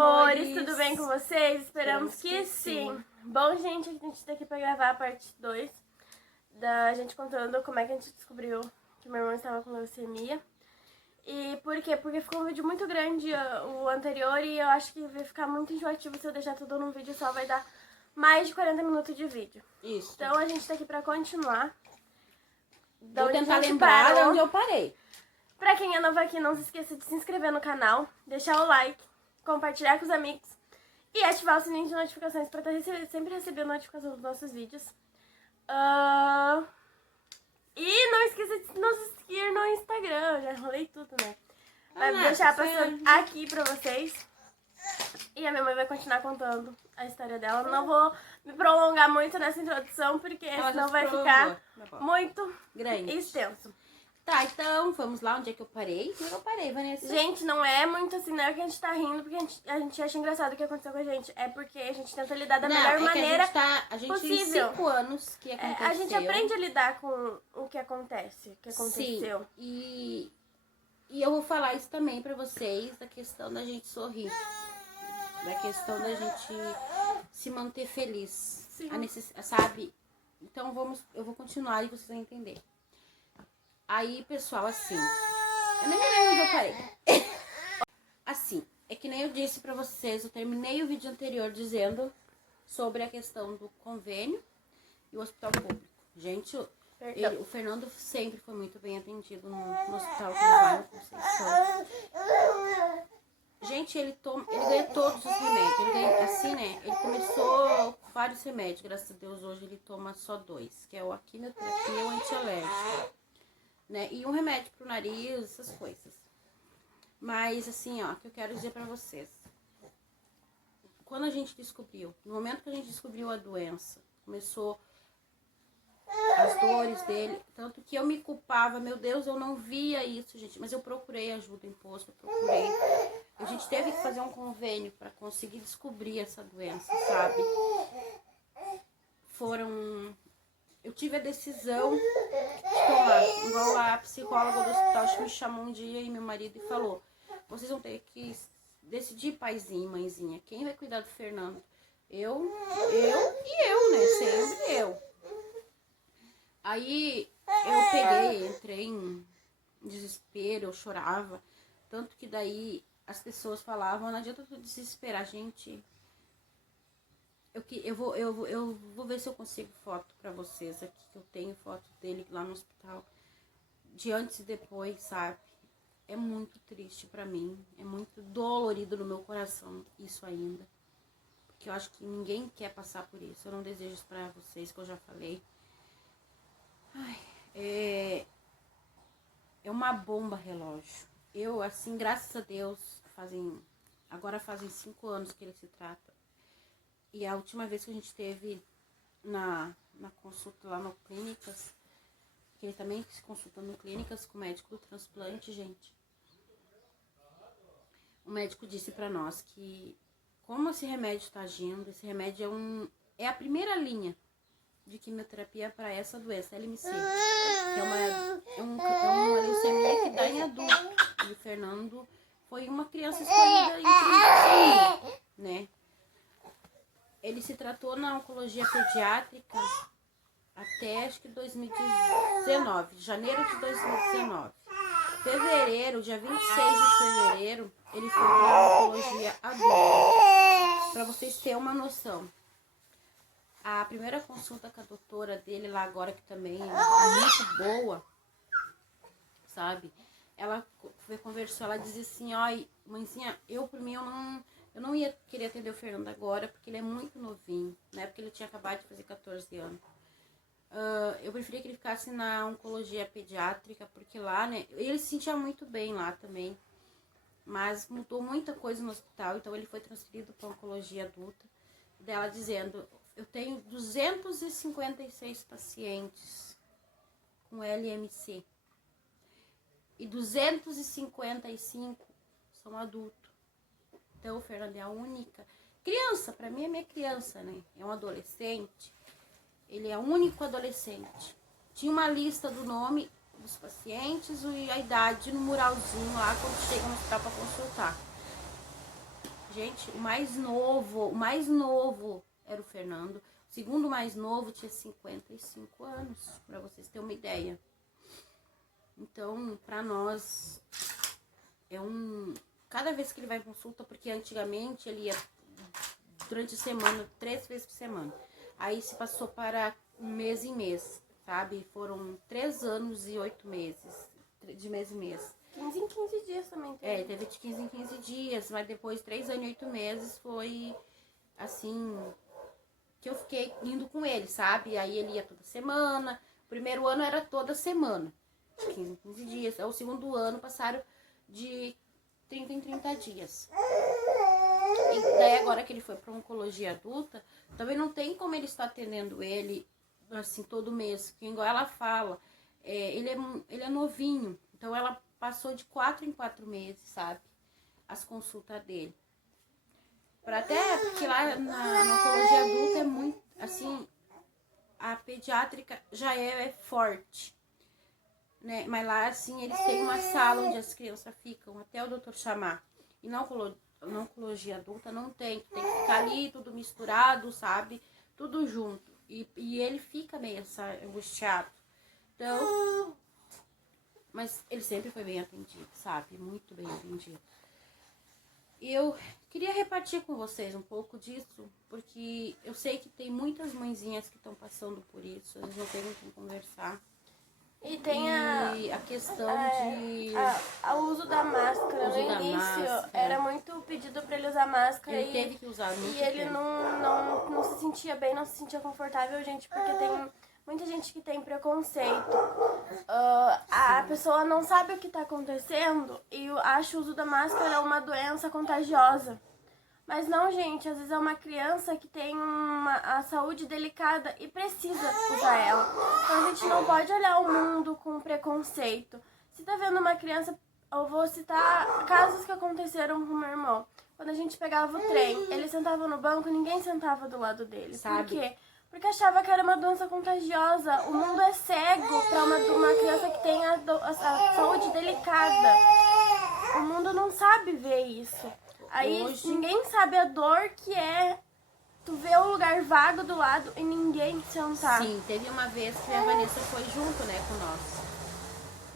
amores, tudo bem com vocês? Esperamos que sim. Bom, gente, a gente tá aqui pra gravar a parte 2 da gente contando como é que a gente descobriu que meu irmão estava com leucemia. E por quê? Porque ficou um vídeo muito grande o anterior e eu acho que vai ficar muito enjoativo se eu deixar tudo num vídeo só, vai dar mais de 40 minutos de vídeo. Isso. Então a gente tá aqui pra continuar. Vou tentar lembrar de onde eu parei. Pra quem é novo aqui, não se esqueça de se inscrever no canal, deixar o like, compartilhar com os amigos e ativar o sininho de notificações pra sempre receber notificação dos nossos vídeos. E não esqueça de nos seguir no Instagram, eu já enrolei tudo, né? Vai deixar passando aqui pra vocês. E a minha mãe vai continuar contando a história dela. Não vou me prolongar muito nessa introdução, porque senão vai ficar muito grande, extenso. Tá, então vamos lá, onde é que eu parei? Onde eu parei, Vanessa? Gente, não é muito assim, não é que a gente tá rindo porque a gente acha engraçado o que aconteceu com a gente. É porque a gente tenta lidar da melhor maneira a gente possível. Tem 5 anos que aconteceu. A gente aprende a lidar com o que acontece, o que aconteceu. Sim, e eu vou falar isso também pra vocês, da questão da gente sorrir. Da questão da gente se manter feliz. Sim. Sabe? Então eu vou continuar e vocês vão entender. Aí, pessoal, assim, eu nem me lembro onde eu parei. Assim, é que nem eu disse pra vocês, eu terminei o vídeo anterior dizendo sobre a questão do convênio e o hospital público. Gente, o Fernando sempre foi muito bem atendido no hospital que ele vai no Conceição. Gente, ele ganha todos os remédios. Ele ganha, assim, né? Ele começou com vários remédios, graças a Deus, hoje ele toma só 2, que é a quimioterapia e o antialérgico. Né? E um remédio pro nariz, essas coisas. Mas assim, ó, que eu quero dizer pra vocês. Quando a gente descobriu, no momento que a gente descobriu a doença, começou as dores dele, tanto que eu me culpava, meu Deus, eu não via isso, gente, mas eu procurei ajuda em posto, a gente teve que fazer um convênio pra conseguir descobrir essa doença, sabe? Eu tive a decisão de tomar, igual a psicóloga do hospital me chamou um dia e meu marido e falou: vocês vão ter que decidir, paizinho e mãezinha, quem vai cuidar do Fernando? Eu, né? Sempre eu. Aí eu entrei em desespero, eu chorava, tanto que daí as pessoas falavam: não adianta tu desesperar, gente. Eu vou ver se eu consigo foto pra vocês aqui, que eu tenho foto dele lá no hospital, de antes e depois, sabe? É muito triste pra mim, é muito dolorido no meu coração isso ainda, porque eu acho que ninguém quer passar por isso, eu não desejo isso pra vocês, que eu já falei. Ai, é uma bomba relógio. Eu, assim, graças a Deus, agora fazem 5 anos que ele se trata. E a última vez que a gente teve na consulta lá no Clínicas, que ele também se consulta no Clínicas com o médico do transplante, gente. O médico disse pra nós que, como esse remédio tá agindo, esse remédio é a primeira linha de quimioterapia para essa doença, LMC, que é uma leucemia que dá em adulto. E o Fernando foi uma criança escolhida entre né? Ele se tratou na oncologia pediátrica até, acho que 2019, janeiro de 2019. Fevereiro, dia 26 de fevereiro, ele foi para oncologia adulta. Para vocês terem uma noção. A primeira consulta com a doutora dele lá agora, que também é muito boa, sabe? Ela conversou, ela dizia assim: ó, mãezinha, por mim, eu não ia querer atender o Fernando agora, porque ele é muito novinho, né? Porque ele tinha acabado de fazer 14 anos. Eu preferia que ele ficasse na oncologia pediátrica, porque lá, né? Ele se sentia muito bem lá também. Mas mudou muita coisa no hospital, então ele foi transferido para oncologia adulta. Dela dizendo: eu tenho 256 pacientes com LMC. E 255 são adultos. Então, o Fernando é a única criança, pra mim é minha criança, né? É um adolescente. Ele é o único adolescente. Tinha uma lista do nome dos pacientes e a idade no muralzinho lá quando chega no hospital pra consultar. Gente, o mais novo era o Fernando. O segundo mais novo tinha 55 anos, pra vocês terem uma ideia. Então, pra nós, cada vez que ele vai em consulta, porque antigamente ele ia durante a semana, 3 vezes por semana. Aí se passou para mês em mês, sabe? Foram 3 anos e 8 meses, de mês em mês. 15 em 15 dias também teve. Teve de 15 em 15 dias, mas depois 3 anos e 8 meses foi assim, que eu fiquei indo com ele, sabe? Aí ele ia toda semana. O primeiro ano era toda semana, de 15 em 15 dias. O segundo ano passaram de 30 em 30 dias. E daí agora que ele foi para oncologia adulta, também não tem como ele estar atendendo ele assim todo mês, porque igual ela fala, ele é novinho, então ela passou de 4 em 4 meses, sabe, as consultas dele. Até porque lá na oncologia adulta é muito, assim, a pediátrica já é forte, né, mas lá assim eles têm uma sala onde as crianças ficam até o doutor chamar, e na oncologia adulta não tem que ficar ali tudo misturado, sabe, tudo junto, e ele fica meio angustiado, então, mas ele sempre foi bem atendido, sabe, muito bem atendido. E eu queria repartir com vocês um pouco disso, porque eu sei que tem muitas mãezinhas que estão passando por isso, eles não têm com quem conversar. E tem a questão de... o uso da máscara. No início era muito pedido para ele usar máscara. Ele teve que usar muito e ele não se sentia bem, não se sentia confortável, gente, porque tem muita gente que tem preconceito. A pessoa não sabe o que está acontecendo e acha o uso da máscara uma doença contagiosa. Mas não, gente, às vezes é uma criança que tem a saúde delicada e precisa usar ela. Então a gente não pode olhar o mundo com preconceito. Se tá vendo uma criança, eu vou citar casos que aconteceram com o meu irmão. Quando a gente pegava o trem, ele sentava no banco e ninguém sentava do lado dele. Sabe? Por quê? Porque achava que era uma doença contagiosa. O mundo é cego para uma criança que tem a saúde delicada. O mundo não sabe ver isso. Aí hoje, ninguém sabe a dor que é tu ver o lugar vago do lado e ninguém sentar. Sim, teve uma vez que a Vanessa foi junto, né, com nós.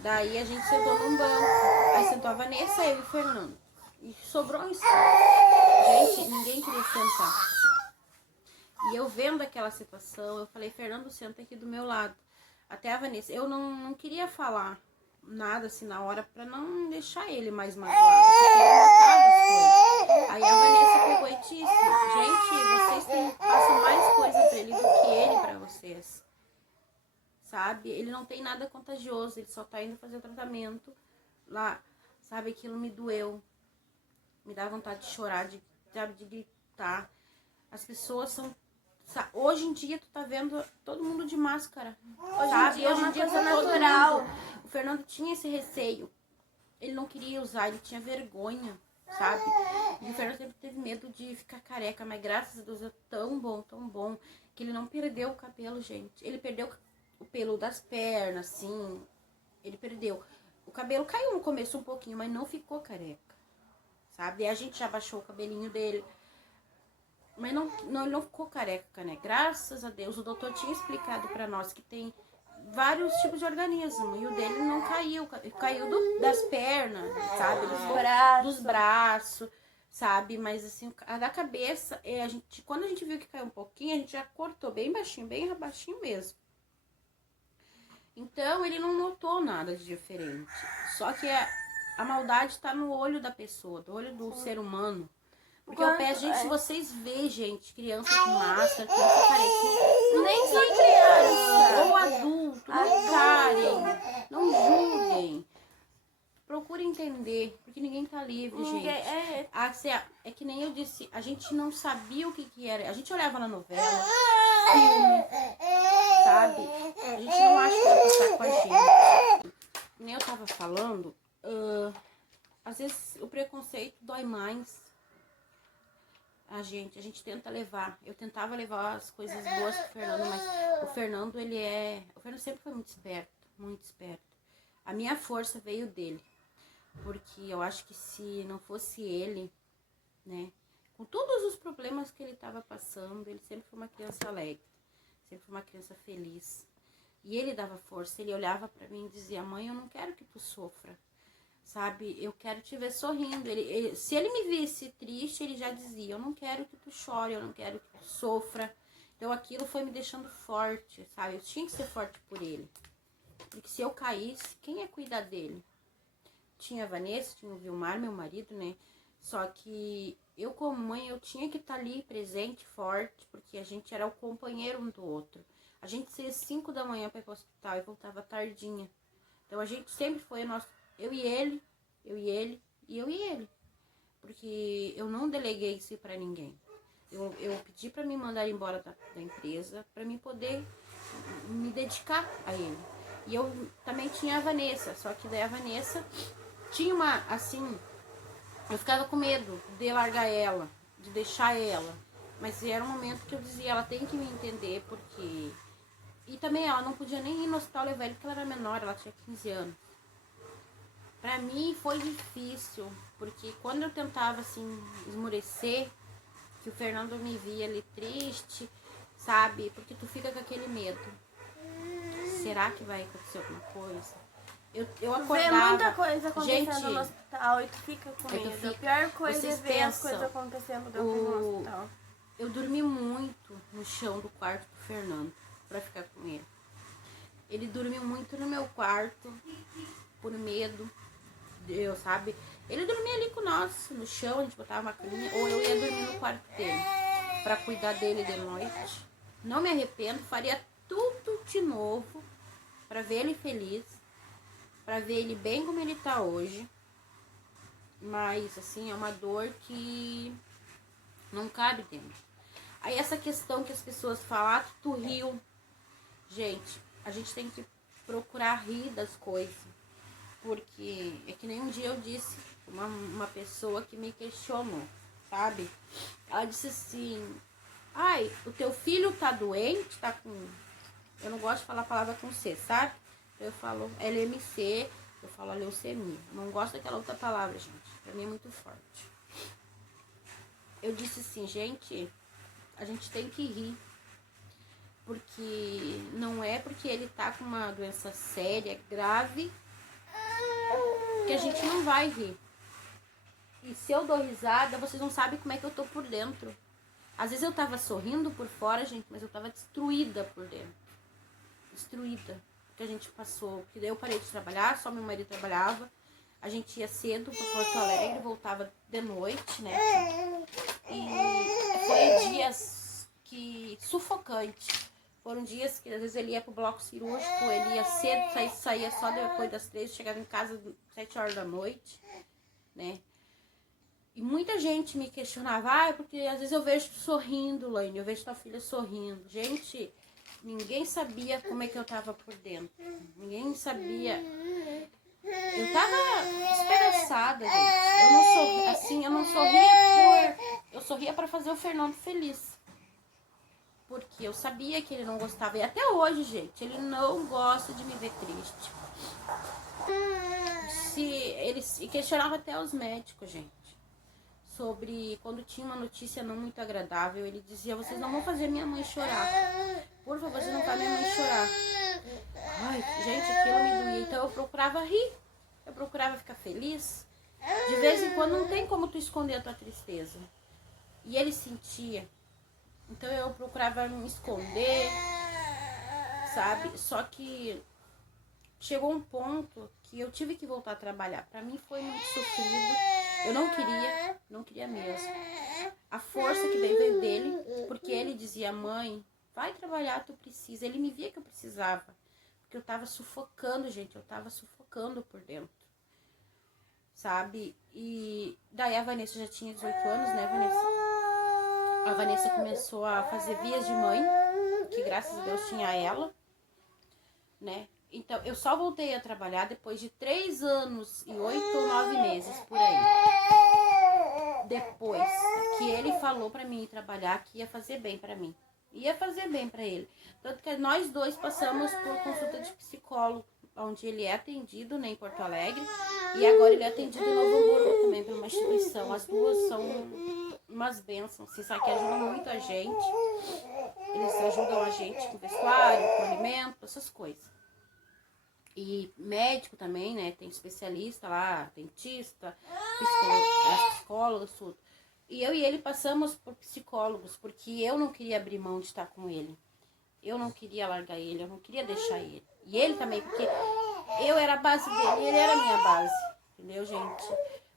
Daí a gente sentou num banco. Aí sentou a Vanessa, eu e o Fernando. E sobrou um espaço. Gente, ninguém queria sentar. E eu vendo aquela situação, eu falei, Fernando, senta aqui do meu lado. Até a Vanessa, eu não queria falar nada assim na hora pra não deixar ele mais magoado, porque ele notava as coisas. Aí a Vanessa pegou e disse, gente, vocês passam mais coisa pra ele do que ele pra vocês, sabe? Ele não tem nada contagioso, ele só tá indo fazer o tratamento lá, sabe? Aquilo me doeu, me dá vontade de chorar, de gritar. As pessoas são... Hoje em dia tu tá vendo todo mundo de máscara. Hoje em dia é uma coisa natural. O Fernando tinha esse receio. Ele não queria usar, ele tinha vergonha, sabe? E o Fernando sempre teve medo de ficar careca, mas graças a Deus é tão bom, que ele não perdeu o cabelo, gente. Ele perdeu o pelo das pernas, assim. Ele perdeu. O cabelo caiu no começo um pouquinho, mas não ficou careca, sabe? E a gente já baixou o cabelinho dele. Mas ele não ficou careca, né? Graças a Deus, o doutor tinha explicado pra nós que tem vários tipos de organismo. E o dele não caiu. Caiu das pernas, sabe? Dos braços, sabe? Mas assim, a da cabeça, quando a gente viu que caiu um pouquinho, a gente já cortou bem baixinho mesmo. Então, ele não notou nada de diferente. Só que a maldade tá no olho da pessoa, do olho do ser humano. Porque eu peço, gente, se vocês veem, gente, criança com máscara, criança carequinha, nem só criança ou adulto, não carem, não julguem. Procure entender, porque ninguém tá livre, gente. É que nem eu disse, a gente não sabia o que era. A gente olhava na novela, filme, sabe? A gente não acha que vai passar com a gente. Nem eu tava falando, às vezes o preconceito dói mais. A gente tenta levar. Eu tentava levar as coisas boas pro Fernando, mas o Fernando, o Fernando sempre foi muito esperto, muito esperto. A minha força veio dele, porque eu acho que se não fosse ele, né, problemas que ele estava passando, ele sempre foi uma criança alegre, sempre foi uma criança feliz. E ele dava força, ele olhava para mim e dizia, mãe, eu não quero que tu sofra, sabe? Eu quero te ver sorrindo. Se ele me visse triste, ele já dizia, eu não quero que tu chore, eu não quero que tu sofra. Então aquilo foi me deixando forte, sabe? Eu tinha que ser forte por ele. Porque se eu caísse, quem ia cuidar dele? Tinha a Vanessa, tinha o Vilmar, meu marido, né? Só que eu, como mãe, eu tinha que estar ali presente, forte, porque a gente era o companheiro um do outro. A gente saía 5 da manhã para ir para o hospital e voltava tardinha. Então a gente sempre foi eu e ele, eu e ele e eu e ele. Porque eu não deleguei isso para ninguém. Eu pedi para me mandar embora da empresa para mim poder me dedicar a ele. E eu também tinha a Vanessa, só que daí a Vanessa tinha uma, assim, eu ficava com medo de largar ela, de deixar ela. Mas era um momento que eu dizia, ela tem que me entender, porque... E também ela não podia nem ir no hospital levar ele, porque ela era menor, ela tinha 15 anos. Pra mim foi difícil, porque quando eu tentava, assim, esmorecer, que o Fernando me via ali triste, sabe? Porque tu fica com aquele medo. Será que vai acontecer alguma coisa? Eu acordava... Vê muita coisa acontecendo Gente, no hospital e tu fica com medo. A pior coisa é ver as coisas acontecendo dentro do hospital. Eu dormi muito no chão do quarto do Fernando pra ficar com ele. Ele dormiu muito no meu quarto por medo, sabe? Ele dormia ali com nós, no chão, a gente botava uma caminha, ou eu ia dormir no quarto dele pra cuidar dele de noite. Não me arrependo, faria tudo de novo pra ver ele feliz, pra ver ele bem como ele tá hoje. Mas, assim, é uma dor que não cabe dentro. Aí essa questão que as pessoas falam, tu riu. Gente, a gente tem que procurar rir das coisas. Porque é que nem um dia eu disse, uma pessoa que me questionou, sabe? Ela disse assim, ai, o teu filho tá doente, tá com... Eu não gosto de falar a palavra com C, sabe? Eu falo LMC, eu falo leucemia. Eu não gosto daquela outra palavra, gente. Pra mim é muito forte. Eu disse assim, gente, a gente tem que rir. Porque não é porque ele tá com uma doença séria, grave, que a gente não vai rir. E se eu dou risada, vocês não sabem como é que eu tô por dentro. Às vezes eu tava sorrindo por fora, gente, mas eu tava destruída por dentro. Destruída. Porque a gente passou, porque daí eu parei de trabalhar, só meu marido trabalhava. A gente ia cedo para Porto Alegre, voltava de noite, né? E foi dias que sufocante. Foram dias que às vezes ele ia pro bloco cirúrgico, ele ia cedo, saía só depois das 3, chegava em casa às 7 horas da noite, né? E muita gente me questionava, porque às vezes eu vejo sorrindo, Laine, eu vejo tua filha sorrindo. Gente, ninguém sabia como é que eu tava por dentro. Ninguém sabia. Eu tava despedaçada, gente. Eu não sorria eu sorria pra fazer o Fernando feliz. Porque eu sabia que ele não gostava. E até hoje, gente, ele não gosta de me ver triste. Ele questionava até os médicos, gente. Sobre quando tinha uma notícia não muito agradável, ele dizia, vocês não vão fazer minha mãe chorar. Por favor, vocês não fazem minha mãe chorar. Ai, gente, aquilo me doía. Então eu procurava rir. Eu procurava ficar feliz. De vez em quando não tem como tu esconder a tua tristeza. E ele sentia. Então eu procurava me esconder, sabe? Só que chegou um ponto que eu tive que voltar a trabalhar. Pra mim foi muito sofrido. Eu não queria mesmo. A força que veio dele, porque ele dizia, mãe, vai trabalhar, tu precisa. Ele me via que eu precisava. Porque eu tava sufocando, gente. Eu tava sufocando por dentro. Sabe? E daí a Vanessa já tinha 18 anos, né, Vanessa? A Vanessa começou a fazer vias de mãe, que graças a Deus tinha ela, né? Então, eu só voltei a trabalhar depois de 3 anos e 8 ou 9 meses, por aí. Depois que ele falou pra mim ir trabalhar, que ia fazer bem pra mim. Ia fazer bem pra ele. Tanto que nós dois passamos por consulta de psicólogo, onde ele é atendido, né, em Porto Alegre. E agora ele é atendido em Novo Hamburgo também, por uma instituição. As duas são umas bênçãos, assim, sabe, que ajudam muito a gente. Eles ajudam a gente com vestuário, com alimento, essas coisas. E médico também, né? Tem especialista lá, dentista, psicólogo, tudo. E eu e ele passamos por psicólogos, porque eu não queria abrir mão de estar com ele. Eu não queria largar ele, eu não queria deixar ele. E ele também, porque eu era a base dele e ele era a minha base. Entendeu, gente?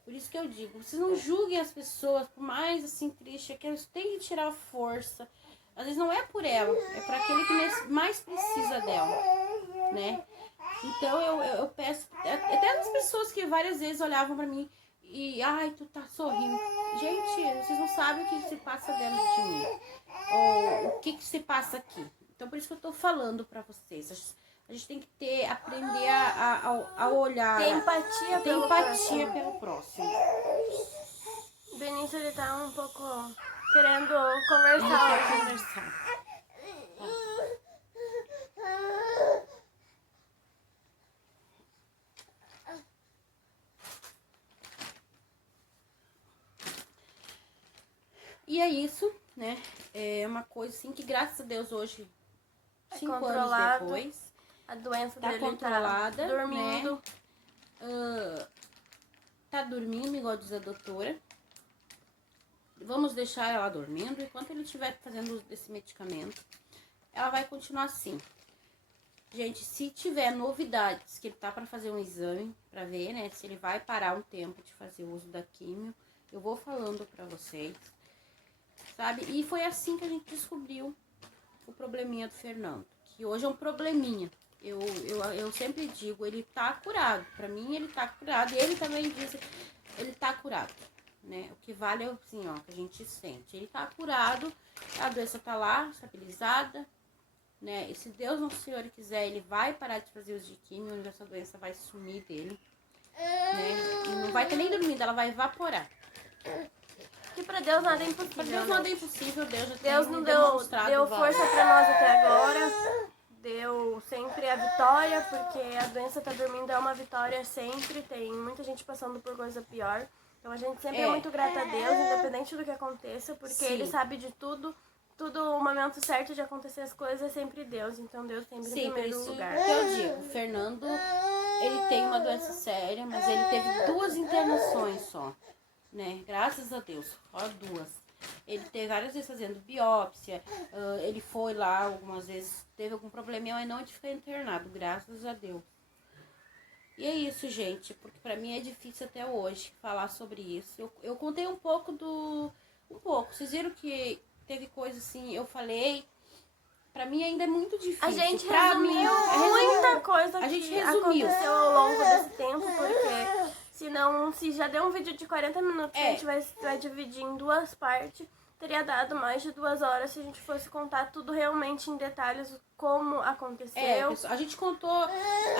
Por isso que eu digo, vocês não julguem as pessoas, por mais assim triste, é que eles têm que tirar a força. Às vezes não é por ela, é para aquele que mais precisa dela, né? Então eu peço, até as pessoas que várias vezes olhavam pra mim e, ai, tu tá sorrindo. Gente, vocês não sabem o que se passa dentro de mim, ou o que se passa aqui. Então por isso que eu tô falando pra vocês. A gente tem que aprender a olhar. Ter empatia pelo próximo. O Benício, ele tá um pouco querendo conversar hoje. E é isso, né? É uma coisa assim que, graças a Deus, hoje, 5 anos depois, a doença tá dele controlada, tá dormindo. Né? Tá dormindo, igual diz a doutora. Vamos deixar ela dormindo. Enquanto ele estiver fazendo uso desse medicamento, ela vai continuar assim. Gente, se tiver novidades, que ele tá para fazer um exame, para ver, né, se ele vai parar um tempo de fazer o uso da químio, eu vou falando para vocês, sabe? E foi assim que a gente descobriu o probleminha do Fernando, que hoje é um probleminha. Eu sempre digo, ele tá curado. Pra mim, ele tá curado. E ele também diz, ele tá curado, né? O que vale é assim, ó, que a gente sente. Ele tá curado, a doença tá lá, estabilizada, né? E se Deus Nosso Senhor quiser, ele vai parar de fazer os de químio, onde essa doença vai sumir dele, né? E não vai ter nem dormido, ela vai evaporar. Que pra Deus nada é impossível. Pra Deus nada é impossível, Deus já Deus tem não demonstrado deu várias. força pra nós até agora. Deu sempre a vitória, porque a doença tá dormindo é uma vitória sempre. Tem muita gente passando por coisa pior. Então a gente sempre é muito grata a Deus, independente do que aconteça, porque Sim. Ele sabe de tudo. Tudo, o momento certo de acontecer as coisas é sempre Deus. Então Deus sempre em primeiro lugar. Que eu digo, o Fernando, ele tem uma doença séria, mas ele teve 2 internações só, né? Graças a Deus, só 2. Ele teve várias vezes fazendo biópsia, ele foi lá algumas vezes, teve algum probleminha, mas não de ficar internado, graças a Deus. E é isso, gente, porque pra mim é difícil até hoje falar sobre isso. Eu contei um pouco vocês viram que teve coisa assim, eu falei, pra mim ainda é muito difícil. A gente pra resumiu muita coisa que aconteceu ao longo desse tempo, porque senão, se já deu um vídeo de 40 minutos, a gente vai dividir em 2 partes, teria dado mais de 2 horas se a gente fosse contar tudo realmente em detalhes, como aconteceu. A gente contou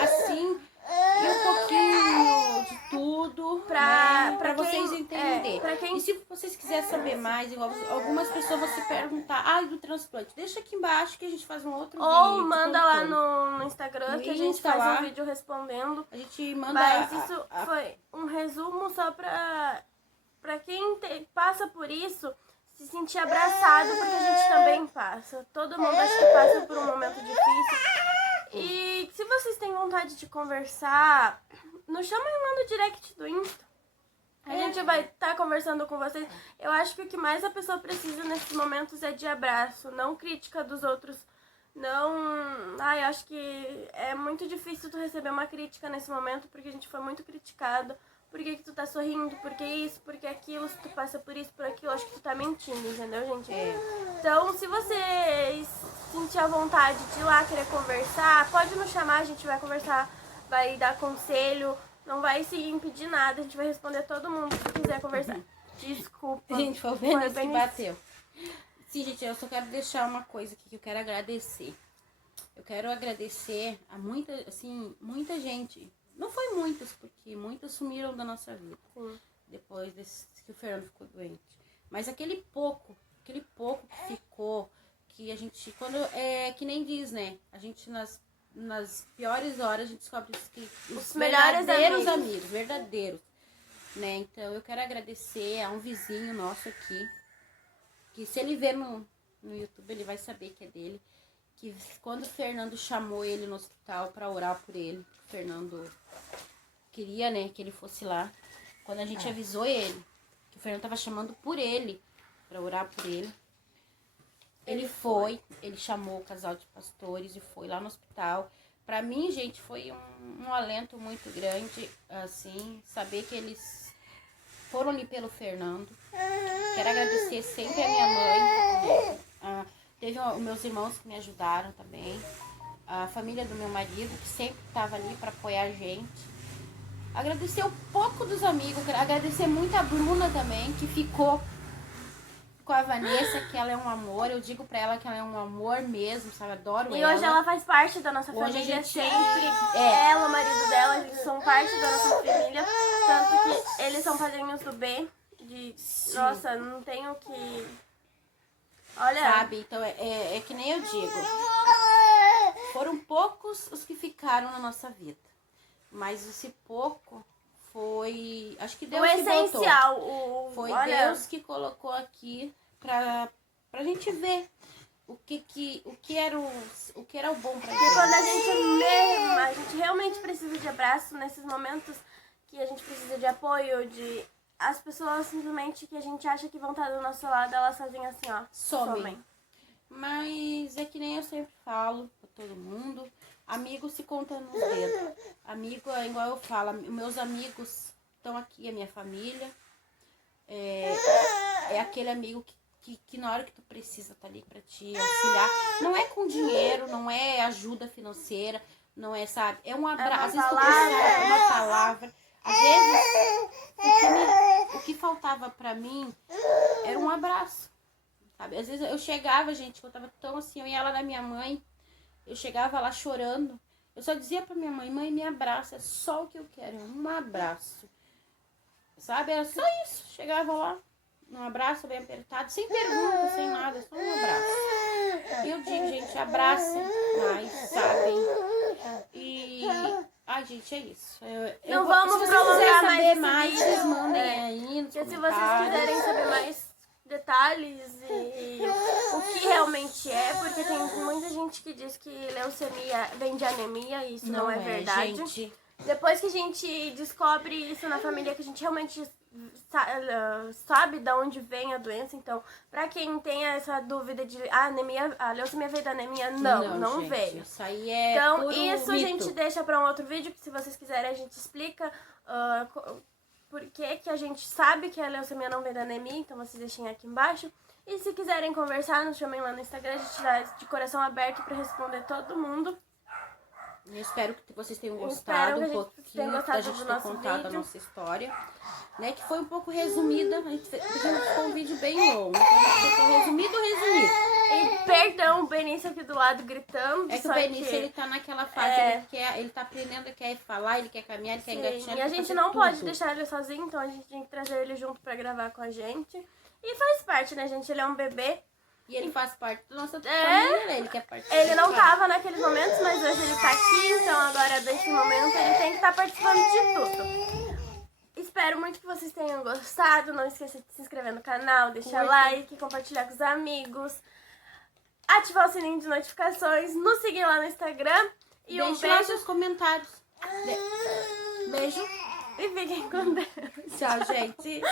assim, um pouquinho de tudo, pra vocês entenderem. E se vocês quiserem saber mais, igual algumas pessoas vão se perguntar, do transplante, deixa aqui embaixo que a gente faz um outro vídeo. Ou manda lá no Instagram, que a gente faz um vídeo respondendo. A gente manda. Mas isso foi um resumo só pra quem passa por isso se sentir abraçado, porque a gente também passa. Todo mundo acho que passa por um momento difícil. E se vocês têm vontade de conversar, nos chamem lá no direct do Insta. A gente vai estar conversando com vocês. Eu acho que o que mais a pessoa precisa nesses momentos é de abraço, não crítica dos outros. Não... eu acho que é muito difícil tu receber uma crítica nesse momento, porque a gente foi muito criticado. Por que tu tá sorrindo? Por que isso? Por que aquilo? Se tu passa por isso, por aquilo, acho que tu tá mentindo, entendeu, gente? Então, se você sentir a vontade de ir lá querer conversar, pode nos chamar, a gente vai conversar, vai dar conselho, não vai se impedir nada, a gente vai responder todo mundo que quiser conversar. Desculpa. Gente, foi o Benício que bateu. Sim, gente, eu só quero deixar uma coisa aqui que eu quero agradecer. Eu quero agradecer a muita gente. Não foi muitas, porque muitas sumiram da nossa vida. Sim. Depois que o Fernando ficou doente. Mas aquele pouco que ficou, que a gente, que nem diz, né? A gente nas piores horas, a gente descobre que os verdadeiros amigos, verdadeiros, né? Então eu quero agradecer a um vizinho nosso aqui, que se ele ver no YouTube, ele vai saber que é dele. Que quando o Fernando chamou ele no hospital para orar por ele, o Fernando queria, né, que ele fosse lá. Quando a gente avisou ele, que o Fernando tava chamando por ele, para orar por ele, ele foi, ele chamou o casal de pastores e foi lá no hospital. Para mim, gente, foi um alento muito grande, assim, saber que eles foram ali pelo Fernando. Quero agradecer sempre a minha mãe, né? Teve os meus irmãos que me ajudaram também, a família do meu marido, que sempre estava ali para apoiar a gente. Agradecer um pouco dos amigos, agradecer muito a Bruna também, que ficou com a Vanessa, que ela é um amor. Eu digo pra ela que ela é um amor mesmo, sabe? Adoro ela. E hoje ela faz parte da nossa Hoje família, a gente sempre. Ela, o marido dela, a gente são parte da nossa família. Tanto que eles são padrinhos do B. Nossa, não tenho que... Olha... Sabe? Então, é que nem eu digo. Foram poucos os que ficaram na nossa vida. Mas esse pouco foi... Acho que Deus o que essencial. botou. Foi olha, Deus que colocou aqui pra gente ver o que era o bom pra porque gente. quando a gente realmente precisa de abraço nesses momentos que a gente precisa de apoio, de... As pessoas simplesmente que a gente acha que vão estar do nosso lado, elas fazem assim, ó. Somem. Mas é que nem eu sempre falo pra todo mundo. Amigo se conta nos dedos. Amigo é igual eu falo. Meus amigos estão aqui, a minha família. É aquele amigo que na hora que tu precisa tá ali pra te auxiliar. Não é com dinheiro, não é ajuda financeira, não é, sabe? É um abraço. Às vezes tu precisa uma palavra. Às vezes o que faltava pra mim era um abraço. Sabe? Às vezes eu chegava, gente, eu tava tão assim, eu ia lá na minha mãe, eu chegava lá chorando. Eu só dizia pra minha mãe, mãe, me abraça, é só o que eu quero, um abraço. Sabe? Era só isso. Chegava lá, um abraço bem apertado, sem pergunta, sem nada, só um abraço. E eu digo, gente, abracem mais, sabem? E... Ai, gente, é isso. Não vamos se vocês prolongar quiserem mais saber esse mais, vídeo. vocês mandem aí nos Porque se vocês comentários. quiserem saber mais detalhes e o que realmente é, porque tem muita gente que diz que leucemia vem de anemia e isso não é verdade. Gente. Depois que a gente descobre isso na família, que a gente realmente sabe de onde vem a doença, então, pra quem tem essa dúvida de anemia, a leucemia veio da anemia, não gente, veio. Isso aí é Então, puro isso a mito. gente deixa pra um outro vídeo, que se vocês quiserem a gente explica por que a gente sabe que a leucemia não vem da anemia, então vocês deixem aqui embaixo. E se quiserem conversar, nos chamem lá no Instagram, a gente tá de coração aberto pra responder todo mundo. Eu espero que vocês tenham Espero gostado que um pouquinho da gente do ter nosso contado vídeo. a nossa história, né? Que foi um pouco resumida. A gente ficou um vídeo bem longo, então a gente ficou resumido. E perdão, o Benício aqui do lado gritando. É que só o Benício, ele tá naquela fase, ele tá aprendendo, ele quer falar, ele quer caminhar, ele quer engatinhar. E a gente não pode deixar ele sozinho, então a gente tem que trazer ele junto pra gravar com a gente. E faz parte, né, gente? Ele é um bebê. E ele faz parte da nossa família, né? Ele quer participar. Ele não tava naqueles momentos, mas hoje ele tá aqui, então agora desse momento ele tem que estar participando de tudo. Espero muito que vocês tenham gostado. Não esqueça de se inscrever no canal, deixar like, compartilhar com os amigos, ativar o sininho de notificações, nos seguir lá no Instagram. E Deixe um beijo. lá seus comentários. Beijo. E fiquem com Deus. Tchau, gente.